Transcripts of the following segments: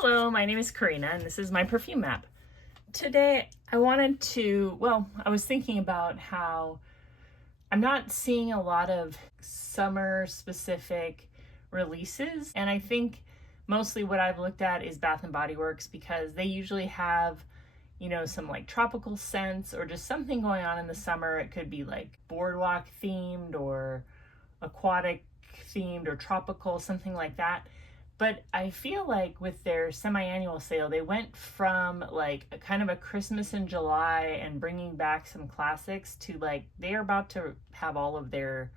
Hello, my name is Karina and this is my perfume map. Today I was thinking about how I'm not seeing a lot of summer specific releases, and I think mostly what I've looked at is Bath and Body Works because they usually have, some like tropical scents or just something going on in the summer. It could be like boardwalk themed or aquatic themed or tropical, something like that. But I feel like with their semi-annual sale, they went from like a kind of a Christmas in July and bringing back some classics to like they are about to have all of their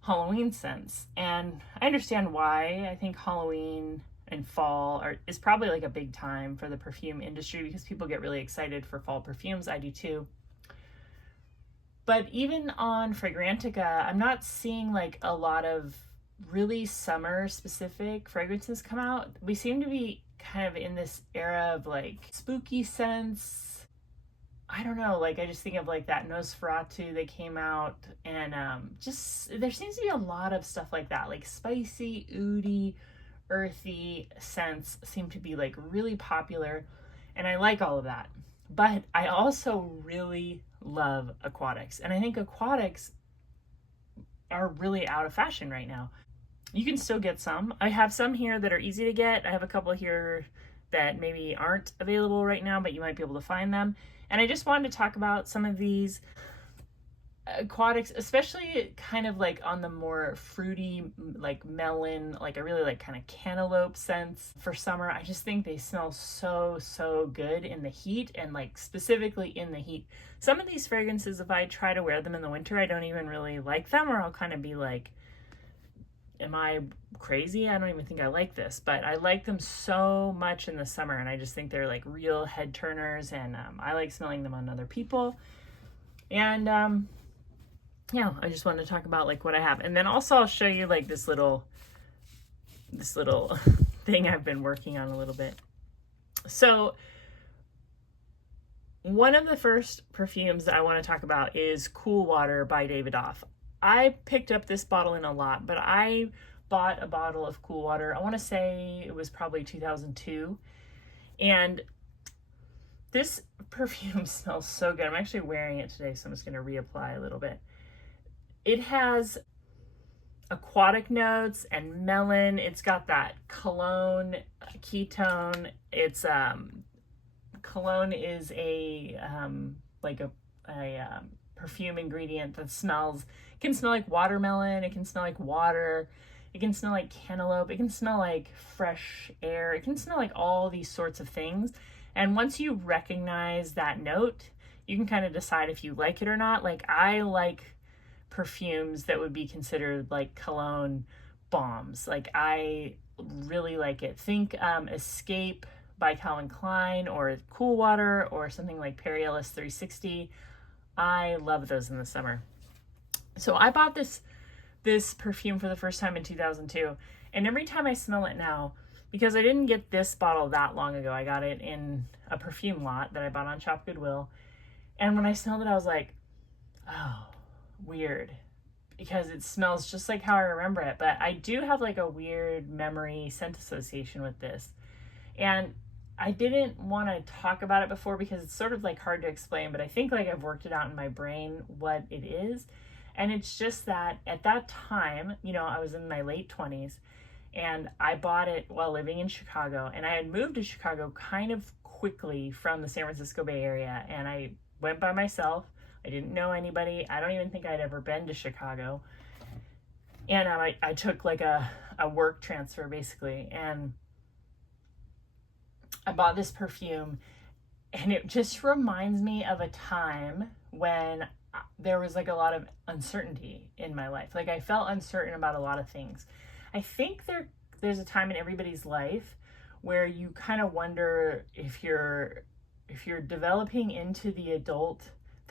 Halloween scents. And I understand why. I think Halloween and fall is probably like a big time for the perfume industry because people get really excited for fall perfumes. I do too. But even on Fragrantica, I'm not seeing like a lot of really summer specific fragrances come out. We seem to be kind of in this era of like spooky scents. I don't know, like I just think of like that Nosferatu that came out, and just there seems to be a lot of stuff like that, like spicy, oody, earthy scents seem to be like really popular, and I like all of that. But I also really love aquatics, and I think aquatics are really out of fashion right now. You can still get some. I have some here that are easy to get. I have a couple here that maybe aren't available right now, but you might be able to find them. And I just wanted to talk about some of these aquatics, especially kind of like on the more fruity, like melon, like I really like kind of cantaloupe scents for summer. I just think they smell so good in the heat, and like specifically in the heat. Some of these fragrances, if I try to wear them in the winter, I don't even really like them, or I'll kind of be like, am I crazy? I don't even think I like this, but I like them so much in the summer, and I just think they're like real head turners, and I like smelling them on other people. And yeah, I just wanted to talk about like what I have, and then also I'll show you like this little thing I've been working on a little bit. So one of the first perfumes that I want to talk about is Cool Water by Davidoff. I picked up this bottle in a lot, but I bought a bottle of Cool Water. I want to say it was probably 2002. And this perfume smells so good. I'm actually wearing it today, so I'm just going to reapply a little bit. It has aquatic notes and melon. It's got that cologne ketone. It's cologne is a perfume ingredient that it can smell like watermelon, it can smell like water, it can smell like cantaloupe, it can smell like fresh air, it can smell like all these sorts of things. And once you recognize that note, you can kind of decide if you like it or not. Like I like perfumes that would be considered like cologne bombs. Like I really like it. Think Escape by Calvin Klein, or Cool Water, or something like Pear 360. I love those in the summer. So I bought this perfume for the first time in 2002, and every time I smell it now, because I didn't get this bottle that long ago, I got it in a perfume lot that I bought on Shop Goodwill, and when I smelled it, I was like, oh, weird, because it smells just like how I remember it, but I do have like a weird memory scent association with this, and I didn't want to talk about it before because it's sort of like hard to explain, but I think like I've worked it out in my brain what it is. And it's just that at that time, I was in my late 20s, and I bought it while living in Chicago, and I had moved to Chicago kind of quickly from the San Francisco Bay Area, and I went by myself. I didn't know anybody. I don't even think I'd ever been to Chicago. And I took like a work transfer basically, and I bought this perfume, and it just reminds me of a time when there was like a lot of uncertainty in my life. Like I felt uncertain about a lot of things. I think there's a time in everybody's life where you kind of wonder if you're developing into the adult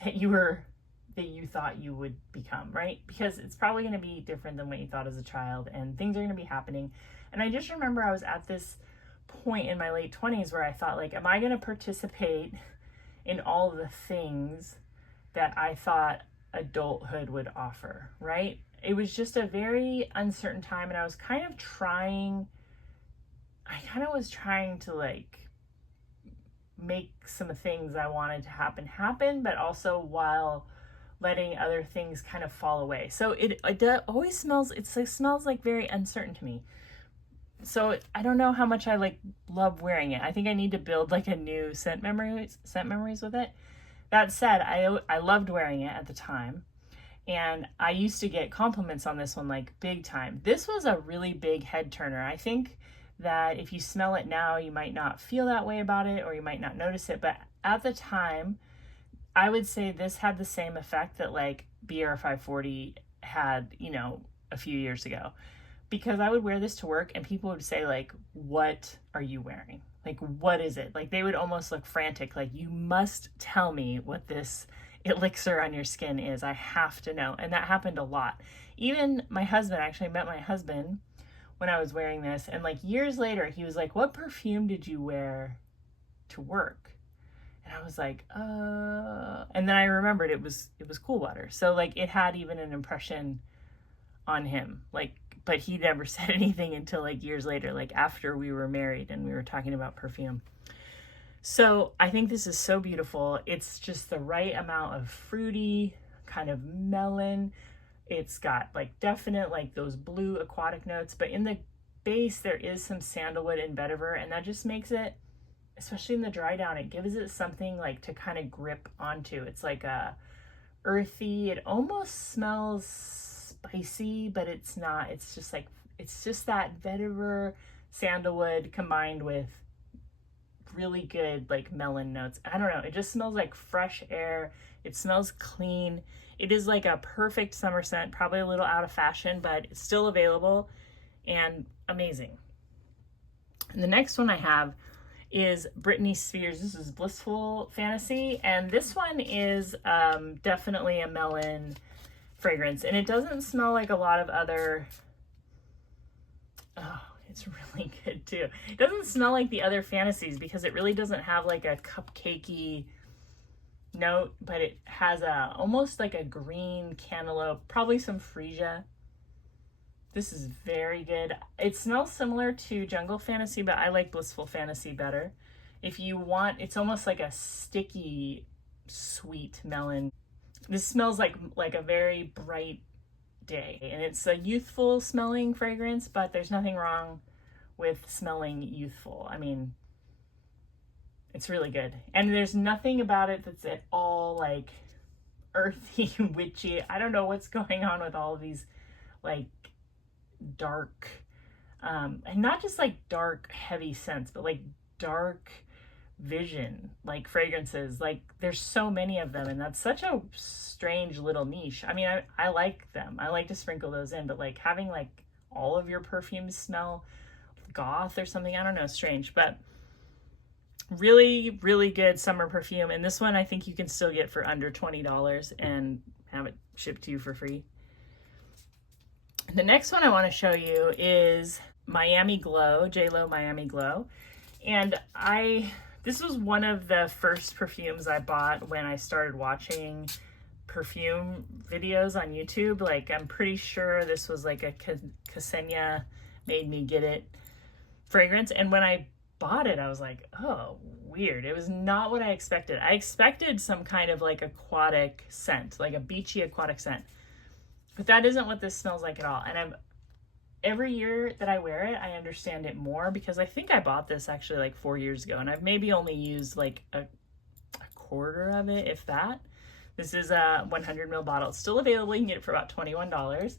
that you thought you would become, right? Because it's probably going to be different than what you thought as a child, and things are going to be happening. And I just remember I was at this point in my late 20s where I thought, like, am I going to participate in all of the things that I thought adulthood would offer, right? It was just a very uncertain time, and I was kind of trying I kind of was trying to like make some things I wanted to happen, but also while letting other things kind of fall away. So it always smells, smells like very uncertain to me. So I don't know how much I like love wearing it. I think I need to build like a new scent memories with it. That said, I loved wearing it at the time. And I used to get compliments on this one like big time. This was a really big head turner. I think that if you smell it now, you might not feel that way about it, or you might not notice it. But at the time, I would say this had the same effect that like BR 540 had, you know, a few years ago. Because I would wear this to work and people would say like, what are you wearing? Like, what is it? Like they would almost look frantic. Like, you must tell me what this elixir on your skin is. I have to know. And that happened a lot. Even my husband, actually met my husband when I was wearing this. And like years later, he was like, what perfume did you wear to work? And I was like, and then I remembered it was Cool Water. So like it had even an impression on him. Like, but he never said anything until like years later, like after we were married and we were talking about perfume. So I think this is so beautiful. It's just the right amount of fruity, kind of melon. It's got like definite like those blue aquatic notes, but in the base there is some sandalwood and vetiver, and that just makes it, especially in the dry down, it gives it something like to kind of grip onto. It's like a earthy, it almost smells spicy, but it's not. It's just like, it's just that vetiver sandalwood combined with really good like melon notes. I don't know, it just smells like fresh air. It smells clean. It is like a perfect summer scent, probably a little out of fashion, but it's still available and amazing. And the next one I have is Britney Spears. This is Blissful Fantasy, and this one is definitely a melon fragrance, and it doesn't smell like a lot of other, oh, it's really good too. It doesn't smell like the other fantasies because it really doesn't have like a cupcakey note, but it has a almost like a green cantaloupe, probably some freesia. This is very good. It smells similar to Jungle Fantasy, but I like Blissful Fantasy better. If you want, it's almost like a sticky, sweet melon. This smells like a very bright day, and it's a youthful smelling fragrance, but there's nothing wrong with smelling youthful. I mean, it's really good. And there's nothing about it that's at all like earthy, witchy. I don't know what's going on with all of these like dark, and not just like dark heavy scents, but like dark vision like fragrances. Like there's so many of them, and that's such a strange little niche. I mean, I like them. I like to sprinkle those in, but like having like all of your perfumes smell goth or something, I don't know, strange. But really, really good summer perfume. And this one I think you can still get for under $20 and have it shipped to you for free. The next one I want to show you is Miami Glow, JLo Miami Glow. And this was one of the first perfumes I bought when I started watching perfume videos on YouTube. Like, I'm pretty sure this was like a Ksenia made me get it fragrance. And when I bought it, I was like, oh, weird. It was not what I expected. I expected some kind of like aquatic scent, like a beachy aquatic scent. But that isn't what this smells like at all. And every year that I wear it, I understand it more, because I think I bought this actually like 4 years ago, and I've maybe only used like a quarter of it, if that. This is a 100 ml bottle. It's still available. You can get it for about $21.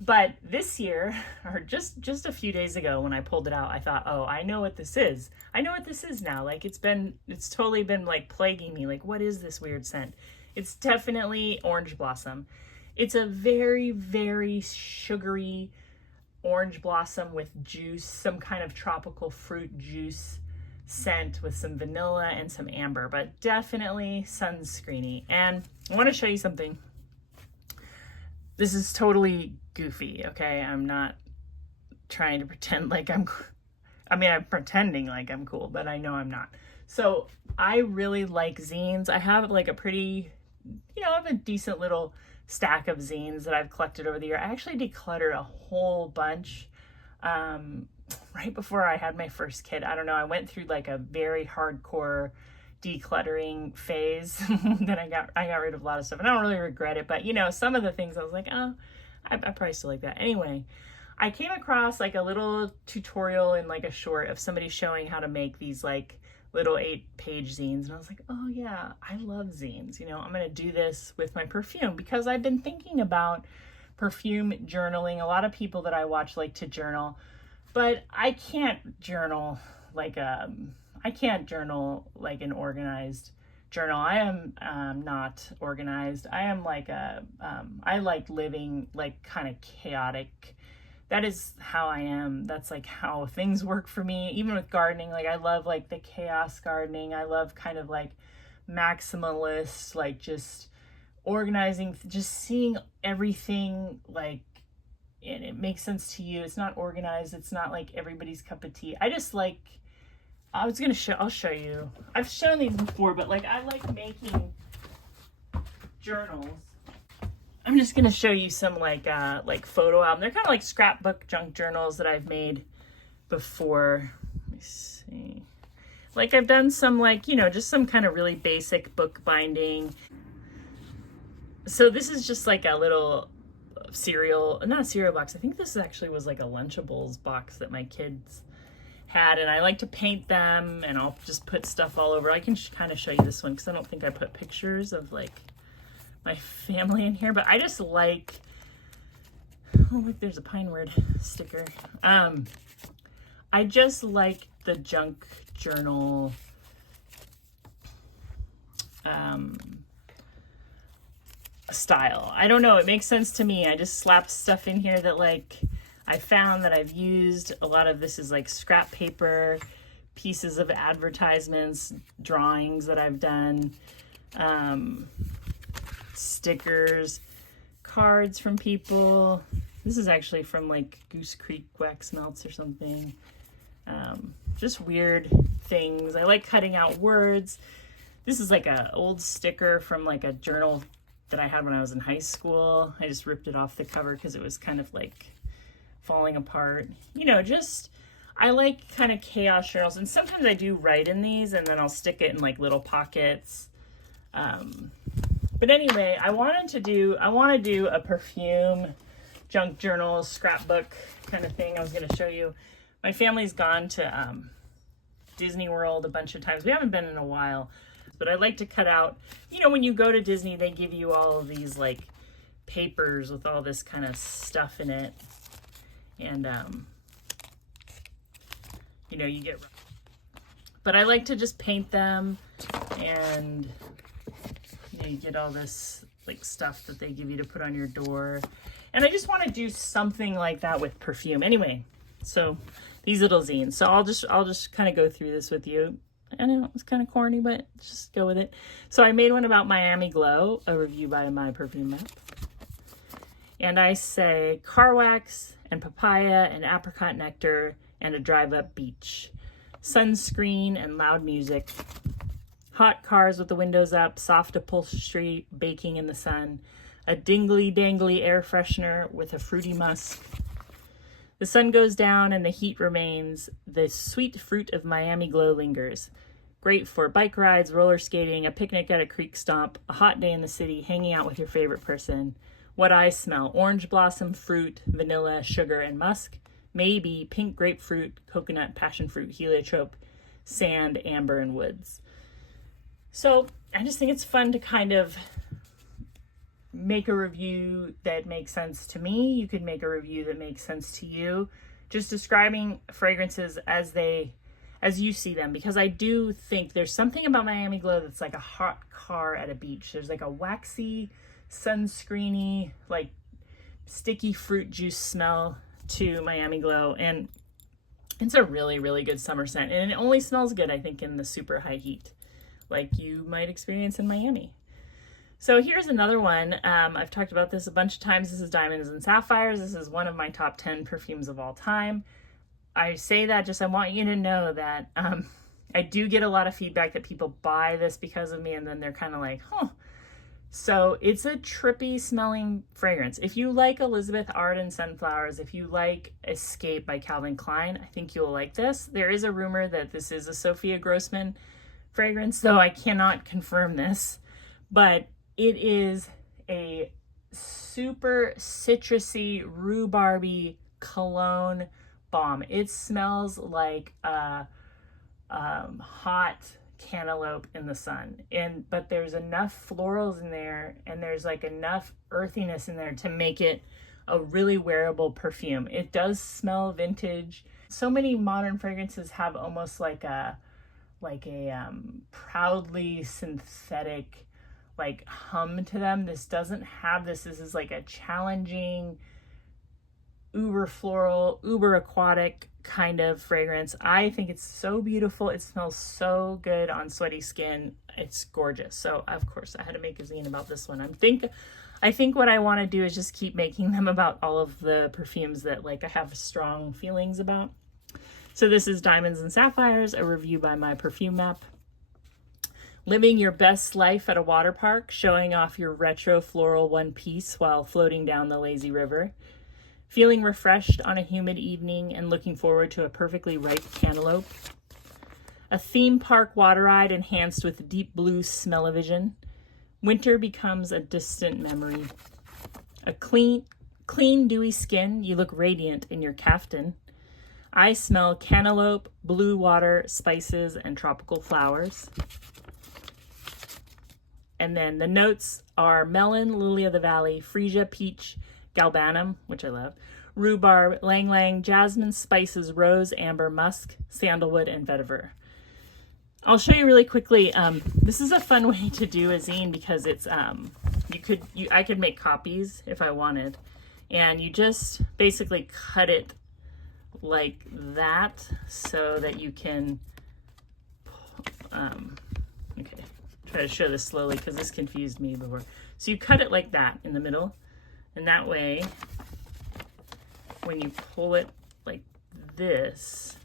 But this year, or just a few days ago when I pulled it out, I thought, oh, I know what this is. I know what this is now. Like it's totally been like plaguing me. Like, what is this weird scent? It's definitely orange blossom. It's a very, very sugary orange blossom with juice, some kind of tropical fruit juice scent with some vanilla and some amber, but definitely sunscreeny. And I want to show you something. This is totally goofy, okay? I'm not trying to pretend like I'm pretending like I'm cool, but I know I'm not. So I really like zines. I have like a pretty, I have a decent little stack of zines that I've collected over the year. I actually decluttered a whole bunch right before I had my first kid. I don't know, I went through like a very hardcore decluttering phase that I got rid of a lot of stuff, and I don't really regret it, but you know, some of the things I was like, oh, I probably still like that. Anyway, I came across like a little tutorial in like a short of somebody showing how to make these like little 8-page zines, and I was like, oh yeah, I love zines. You know, I'm gonna do this with my perfume because I've been thinking about perfume journaling. A lot of people that I watch like to journal, but I can't journal like an organized journal. I am not organized. I am like I like living like kind of chaotic. That is how I am. That's like how things work for me. Even with gardening, like I love like the chaos gardening. I love kind of like maximalist, like just organizing, just seeing everything like, and it makes sense to you. It's not organized. It's not like everybody's cup of tea. I just like, I'll show you. I've shown these before, but like I like making journals. I'm just gonna show you some like photo album. They're kind of like scrapbook junk journals that I've made before. Let me see. Like I've done some like, you know, just some kind of really basic book binding. So this is just like a little cereal, not a cereal box. I think this actually was like a Lunchables box that my kids had, and I like to paint them, and I'll just put stuff all over. I can kind of show you this one because I don't think I put pictures of like my family in here, but I just like, oh look, there's a pine word sticker. I just like the junk journal style. I don't know, it makes sense to me. I just slapped stuff in here that like I found that I've used. A lot of this is like scrap paper, pieces of advertisements, drawings that I've done, stickers, cards from people. This is actually from like Goose Creek wax melts or something. Just weird things. I like cutting out words. This is like a old sticker from like a journal that I had when I was in high school. I just ripped it off the cover because it was kind of like falling apart. You know, just, I like kind of chaos journals, and sometimes I do write in these and then I'll stick it in like little pockets. But anyway, I want to do a perfume junk journal scrapbook kind of thing. I was going to show you. My family's gone to Disney World a bunch of times. We haven't been in a while, but I like to cut out, you know, when you go to Disney, they give you all of these like papers with all this kind of stuff in it. And, you know, you get, but I like to just paint them, and you know, you get all this like stuff that they give you to put on your door. And I just want to do something like that with perfume. Anyway, so these little zines. So I'll just kind of go through this with you. I know it's kind of corny, but just go with it. So I made one about Miami Glow, a review by My Perfume Map. And I say car wax and papaya and apricot nectar and a drive-up beach. Sunscreen and loud music. Hot cars with the windows up, soft upholstery baking in the sun. A dingly-dangly air freshener with a fruity musk. The sun goes down and the heat remains. The sweet fruit of Miami Glow lingers. Great for bike rides, roller skating, a picnic at a creek stomp, a hot day in the city, hanging out with your favorite person. What I smell: orange blossom, fruit, vanilla, sugar, and musk. Maybe pink grapefruit, coconut, passion fruit, heliotrope, sand, amber, and woods. So I just think it's fun to kind of make a review that makes sense to me. You could make a review that makes sense to you. Just describing fragrances as you see them, because I do think there's something about Miami Glow that's like a hot car at a beach. There's like a waxy, sunscreeny, like sticky fruit juice smell to Miami Glow, and it's a really, really good summer scent, and it only smells good, I think, in the super high heat like you might experience in Miami. So here's another one. I've talked about this a bunch of times. This is Diamonds and Sapphires. This is one of my top 10 perfumes of all time. I say that just, I want you to know that I do get a lot of feedback that people buy this because of me, and then they're kind of like, huh, So it's a trippy smelling fragrance. If you like Elizabeth Arden Sunflowers, if you like Escape by Calvin Klein, I think you'll like this. There is a rumor that this is a Sophia Grossman fragrance, though I cannot confirm this, but it is a super citrusy, rhubarby cologne bomb. It smells like a hot cantaloupe in the sun, but there's enough florals in there, and there's like enough earthiness in there to make it a really wearable perfume. It does smell vintage. So many modern fragrances have almost like a proudly synthetic like hum to them. This doesn't have this. This is like a challenging, uber floral, uber aquatic kind of fragrance. I think it's so beautiful. It smells so good on sweaty skin. It's gorgeous. So of course I had to make a zine about this one. I think what I want to do is just keep making them about all of the perfumes that like I have strong feelings about. So this is Diamonds and Sapphires, a review by my perfume map. Living your best life at a water park, showing off your retro floral one piece while floating down the lazy river. Feeling refreshed on a humid evening and looking forward to a perfectly ripe cantaloupe. A theme park water ride enhanced with deep blue smell-o-vision. Winter becomes a distant memory. A clean, dewy skin, you look radiant in your caftan. I smell cantaloupe, blue water, spices, and tropical flowers. And then the notes are melon, lily of the valley, freesia, peach, galbanum, which I love, rhubarb, lang lang, jasmine, spices, rose, amber, musk, sandalwood, and vetiver. I'll show you really quickly. This is a fun way to do a zine because it's I could make copies if I wanted, and you just basically cut it like that so that you can okay, try to show this slowly because this confused me before. So you cut it like that in the middle, and that way when you pull it like this,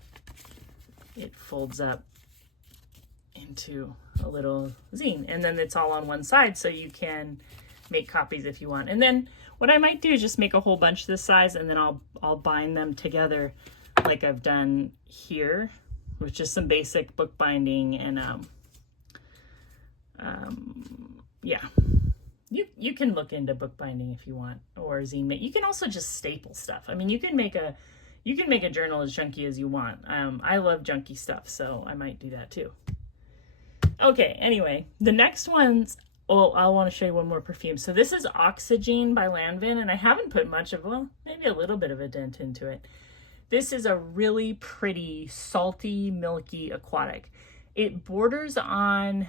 it folds up into a little zine, and then it's all on one side so you can make copies if you want. And then what I might do is just make a whole bunch this size, and then I'll bind them together like I've done here with just some basic bookbinding and yeah. You can look into bookbinding if you want, or zine. You can also just staple stuff. I mean, you can make a journal as junky as you want. I love junky stuff, so I might do that too. Okay, anyway, the next one's, I want to show you one more perfume. So this is Oxygene by Lanvin, and I haven't put much of, well, maybe a little bit of a dent into it. This is a really pretty, salty, milky aquatic. It borders on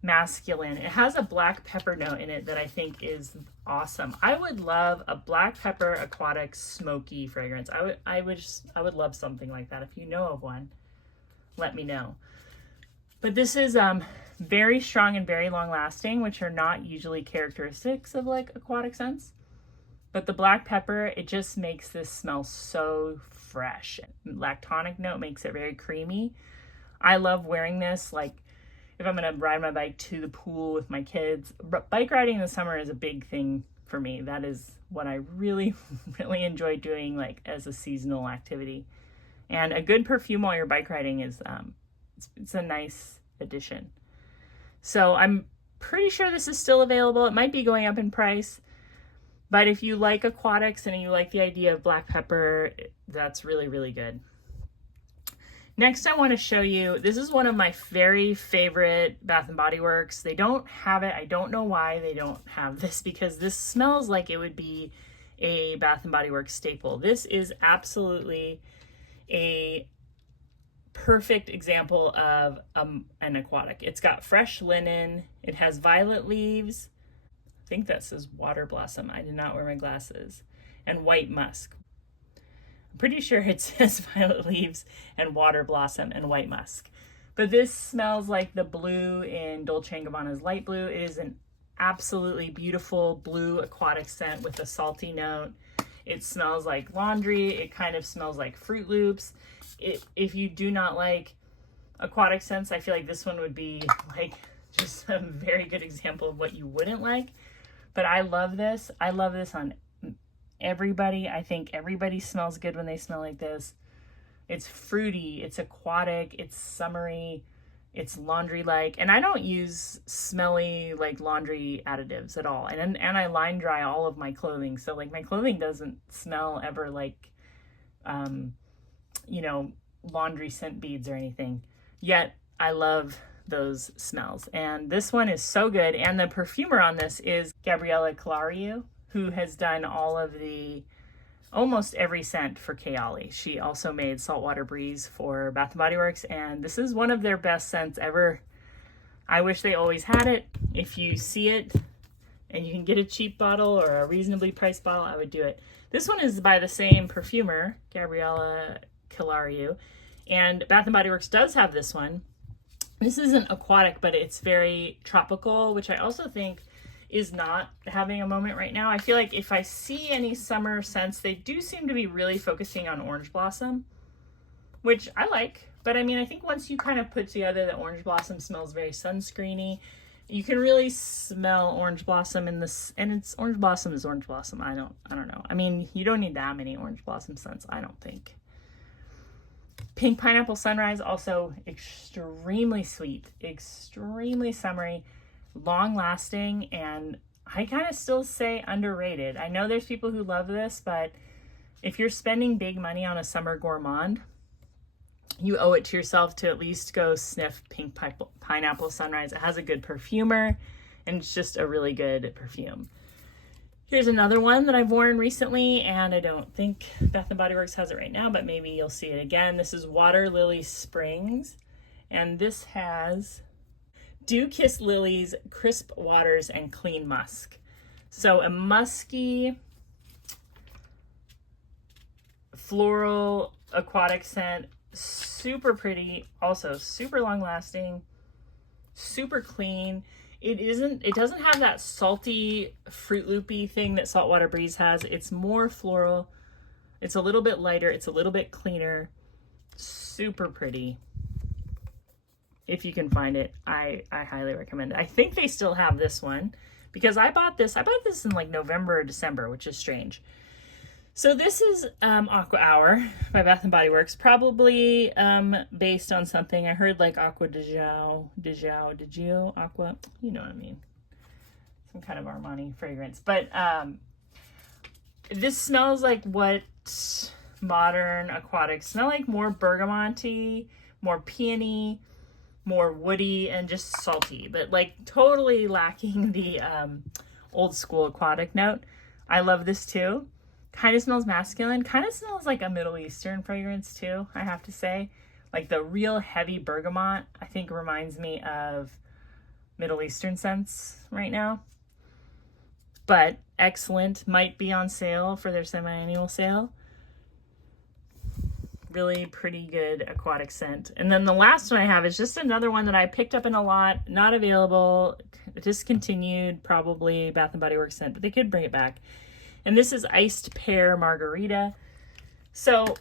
masculine. It has a black pepper note in it that I think is awesome. I would love a black pepper aquatic smoky fragrance. I would love something like that. If you know of one, let me know. But this is very strong and very long lasting, which are not usually characteristics of like aquatic scents. But the black pepper, it just makes this smell so fresh. Lactonic note makes it very creamy. I love wearing this like if I'm gonna ride my bike to the pool with my kids. Bike riding in the summer is a big thing for me. That is what I really, really enjoy doing like as a seasonal activity. And a good perfume while you're bike riding is it's a nice addition. So I'm pretty sure this is still available. It might be going up in price, but if you like aquatics and you like the idea of black pepper, that's really, really good. Next, I want to show you, this is one of my very favorite Bath & Body Works. They don't have it. I don't know why they don't have this, because this smells like it would be a Bath & Body Works staple. This is absolutely a perfect example of an aquatic. It's got fresh linen. It has violet leaves. I think that says water blossom. I did not wear my glasses. And white musk. I'm pretty sure it says violet leaves and water blossom and white musk. But this smells like the blue in Dolce & Gabbana's light blue. It is an absolutely beautiful blue aquatic scent with a salty note. It smells like laundry. It kind of smells like Fruit Loops. If you do not like aquatic scents, I feel like this one would be like just a very good example of what you wouldn't like. But I love this. I love this on everybody. I think everybody smells good when they smell like this. It's fruity, it's aquatic, it's summery, it's laundry-like. And I don't use smelly like laundry additives at all. And I line dry all of my clothing. So like my clothing doesn't smell ever like, you know, laundry scent beads or anything. Yet I love those smells. And this one is so good. And the perfumer on this is Gabriella Clario, who has done all of almost every scent for Kayali. She also made Saltwater Breeze for Bath & Body Works, and this is one of their best scents ever. I wish they always had it. If you see it and you can get a cheap bottle or a reasonably priced bottle, I would do it. This one is by the same perfumer, Gabriella Clario, and Bath & Body Works does have this one. This isn't aquatic, but it's very tropical, which I also think is not having a moment right now. I feel like if I see any summer scents, they do seem to be really focusing on orange blossom, which I like. But I mean, I think once you kind of put together that orange blossom smells very sunscreeny, you can really smell orange blossom in this, and it's orange blossom is orange blossom. I don't know. I mean, you don't need that many orange blossom scents, I don't think. Pink Pineapple Sunrise, also extremely sweet, extremely summery, long lasting, and I kind of still say underrated. I know there's people who love this, but if you're spending big money on a summer gourmand, you owe it to yourself to at least go sniff Pink Pineapple Sunrise. It has a good perfumer, and it's just a really good perfume. Here's another one that I've worn recently, and I don't think Bath & Body Works has it right now, but maybe you'll see it again. This is Water Lily Springs, and this has Dew Kiss Lilies, Crisp Waters, and Clean Musk. So a musky, floral, aquatic scent, super pretty, also super long lasting, super clean. It doesn't have that salty, Fruit Loopy thing that Saltwater Breeze has. It's more floral. It's a little bit lighter. It's a little bit cleaner. Super pretty. If you can find it, I highly recommend it. I think they still have this one because I bought this in like November or December, which is strange. So this is Aqua Hour by Bath & Body Works, probably based on something. I heard like Aqua de Gio, Aqua, you know what I mean. Some kind of Armani fragrance. But this smells like what modern aquatics smell like, more bergamot-y, more peony, more woody, and just salty, but like totally lacking the old school aquatic note. I love this too. Kind of smells masculine, kind of smells like a Middle Eastern fragrance too, I have to say. Like the real heavy bergamot, I think reminds me of Middle Eastern scents right now. But excellent, might be on sale for their semi-annual sale. Really pretty good aquatic scent. And then the last one I have is just another one that I picked up in a lot, not available, discontinued, probably Bath & Body Works scent, but they could bring it back. And this is Iced Pear Margarita. So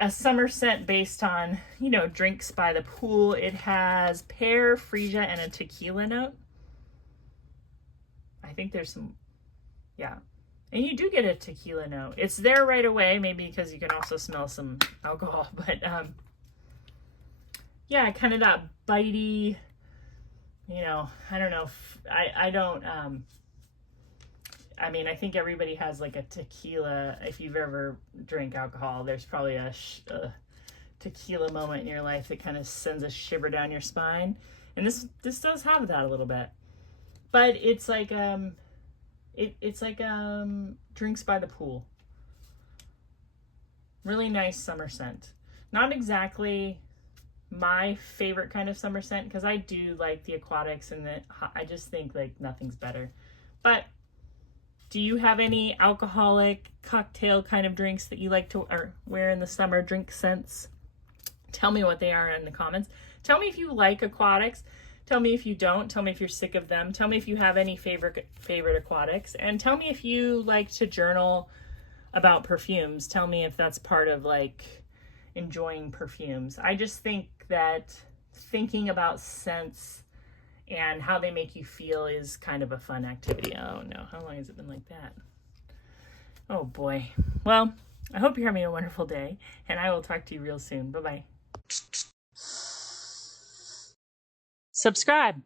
a summer scent based on, you know, drinks by the pool. It has pear, freesia, and a tequila note. I think there's some, yeah. And you do get a tequila note. It's there right away, maybe because you can also smell some alcohol. But yeah, kind of that bitey, you know, I don't know. I don't, I mean, I think everybody has like a tequila. If you've ever drank alcohol, there's probably a tequila moment in your life that kind of sends a shiver down your spine. And this does have that a little bit, but it's like it's like drinks by the pool. Really nice summer scent. Not exactly my favorite kind of summer scent because I do like the aquatics and I just think like nothing's better. But do you have any alcoholic cocktail kind of drinks that you like to wear in the summer, drink scents? Tell me what they are in the comments. Tell me if you like aquatics. Tell me if you don't. Tell me if you're sick of them. Tell me if you have any favorite aquatics. And tell me if you like to journal about perfumes. Tell me if that's part of like enjoying perfumes. I just think that thinking about scents and how they make you feel is kind of a fun activity. Oh no, how long has it been like that? Oh boy. Well, I hope you're having a wonderful day, and I will talk to you real soon. Bye-bye. Subscribe.